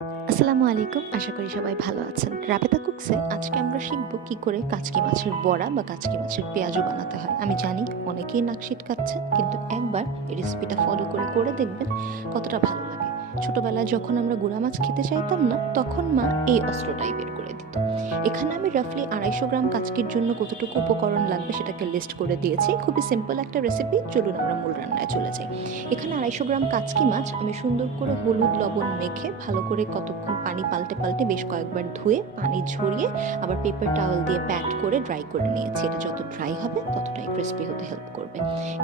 আসসালামু আলাইকুম। আশা করি সবাই ভালো আছেন। রাবেতা কুকসে আজকে আমরা শিখব কি করে কাচকি মাছের বড়া বা কাচকি মাছের পেঁয়াজও বানাতে হয়। আমি জানি অনেকেই নাকশিট কাচ্ছেন কিন্তু একবার এই রেসিপিটা ফলো করে করে দেখবেন কতটা ভালো লাগে। ছোটবেলায় যখন আমরা গুঁড়া মাছ খেতে চাইতাম না, তখন মা এই অস্ত্রটাই বের করে দিত। এখানে আমি রাফলি আড়াইশো গ্রাম কাচকির জন্য কতটুকু উপকরণ লাগবে সেটাকে লিস্ট করে দিয়েছি। খুবই সিম্পল একটা রেসিপি চলুন আমরা মূল রান্নায় চলে যাই। এখানে আড়াইশো গ্রাম কাচকি মাছ আমি সুন্দর করে হলুদ লবণ মেখে ভালো করে কতক্ষণ পানি পাল্টে পাল্টে বেশ কয়েকবার ধুয়ে, পানি ঝরিয়ে, আবার পেপার টাওয়াল দিয়ে প্যাট করে ড্রাই করে নিয়েছি। এটা যত ড্রাই হবে, ততটাই ক্রিস্পি হতে হেল্প করবে।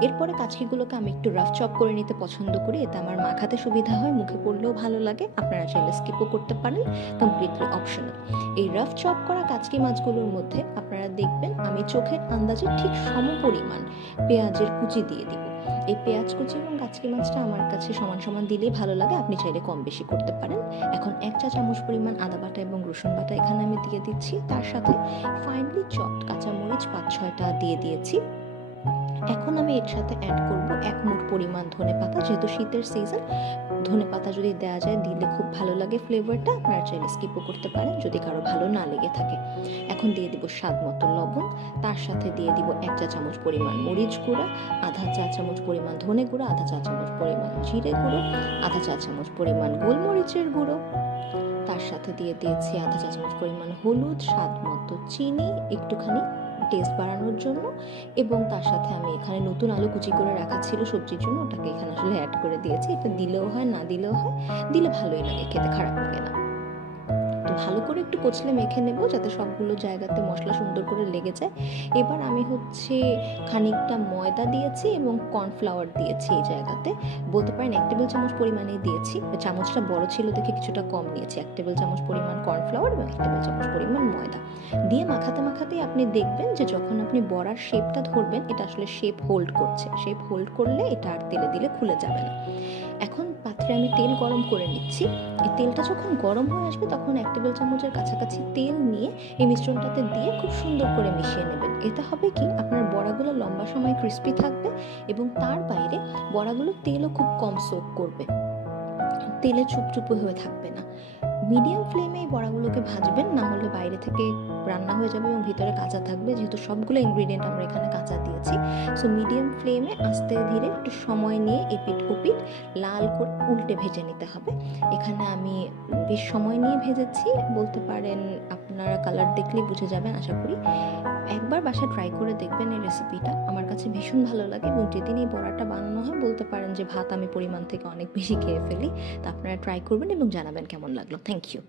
এরপরে কাচকিগুলোকে আমি একটু রাফ চপ করে নিতে পছন্দ করি, এতে আমার মাখাতে সুবিধা হয়, মুখে পড়লেও ভালো লাগে, আপনারা চাইলে স্কিপও করতে পারেন কমপ্লিটলি অপশনাল এই রাফ চপ করা কাচকি মাছগুলোর মধ্যে আপনারা দেখবেন আমি চোখের আন্দাজে ঠিক সম পরিমাণ পেঁয়াজের কুচি দিয়ে দিব। এই পেঁয়াজ কুচি এবং কাচকি মাছটা আমার কাছে সমান সমান দিলেই ভালো লাগে, আপনি চাইলে কম বেশি করতে পারেন। এখন এক চা চামচ পরিমাণ আদা বাটা এবং রসুন বাটা এখানে আমি দিয়ে দিচ্ছি। তার সাথে ফাইনলি চপড কাঁচামরিচ পাঁচ ছয়টা দিয়ে দিয়েছি। এখন আমি এর সাথে অ্যাড করব এক মুঠ পরিমাণ ধনে পাতা যেহেতু শীতের সিজন ধনে পাতা যদি দেওয়া যায় দিলে খুব ভালো লাগে ফ্লেভারটা আপনারা চাইলে স্কিপও করতে পারেন যদি কারও ভালো না লেগে থাকে। এখন দিয়ে দিব স্বাদ মতো লবণ, তার সাথে দিয়ে দিব এক চা চামচ পরিমাণ মরিচ গুঁড়া, আধা চা চামচ পরিমাণ ধনে গুঁড়ো, আধা চা চামচ পরিমাণ জিরে গুঁড়ো, আধা চা চামচ পরিমাণ গোলমরিচের গুঁড়ো। তার সাথে দিয়ে দিয়েছি আধা চা চামচ পরিমাণ হলুদ, স্বাদ মতো চিনি, একটুখানি টেস্ট বাড়ানোর জন্য এবং তার সাথে আমি এখানে নতুন আলু কুচি করে রাখা ছিল সবজির জন্য, ওটাকে এখানে আসলে অ্যাড করে দিয়েছি। এটা দিলেও হয়, না দিলেও হয়, দিলে ভালোই লাগে খেতে, খারাপ লাগে না। ভালো করে একটু কচলে মেখে নেব যাতে সবগুলো জায়গাতে মশলা সুন্দর করে লেগে যায়। এবার আমি হচ্ছে খানিকটা ময়দা দিয়েছি এবং কর্নফ্লাওয়ার দিয়েছি এই জায়গাতে। বলতে পারেন এক টেবিল চামচ পরিমাণেই দিয়েছি। চামচটা বড় ছিল দেখে কিছুটা কম নিয়েছি। এক টেবিল চামচ পরিমাণ কর্নফ্লাওয়ার এবং এক টেবিল চামচ পরিমাণ ময়দা। দিয়ে মাখাতে মাখাতেই আপনি দেখবেন যে যখন আপনি বড়ার শেপটা ধরবেন, এটা আসলে শেপ হোল্ড করছে। শেপ হোল্ড করলে এটা আর তেলে দিলে খুলে যাবে না। এখন পাত্রে আমি তেল গরম করে নিচ্ছি। এই তেলটা যখন গরম হয়ে আসবে, তখন এক টেবিল চামচের কাছাকাছি তেল নিয়ে এই মিশ্রণটাতে দিয়ে খুব সুন্দর করে মিশিয়ে নেবেন। এতে হবে কি? আপনার বড়াগুলো লম্বা সময় ক্রিস্পি থাকবে এবং তার বাইরে বড়াগুলো তেলও খুব কম সোক করবে। তেলে চুপচুপে হয়ে থাকবে না। মিডিয়াম ফ্লেমে এই বড়াগুলোকে ভাজবেন, না হলে বাইরে থেকে রান্না হয়ে যাবে এবং ভিতরে কাঁচা থাকবে। যেহেতু সবগুলো ইনগ্রিডিয়েন্ট আমরা এখানে কাঁচা দিয়েছি। সো মিডিয়াম ফ্লেমে আস্তে ধীরে একটু সময় নিয়ে এপিট ওপিট লাল করে উল্টে ভেজে নিতে হবে। এখানে আমি বেশ সময় নিয়ে ভেজেছি। বলতে পারেন আপনারা কালার দেখলেই বুঝে যাবেন, আশা করি। বাসা ট্রাই করে দেখবেন এই রেসিপিটা আমার কাছে ভীষণ ভালো লাগে এবং যেদিন এই বড়াটা বানানো হয়, বলতে পারেন যে ভাত আমি পরিমাণ থেকে অনেক বেশি খেয়ে ফেলি। তা আপনারা ট্রাই করবেন এবং জানাবেন কেমন লাগল। Thank you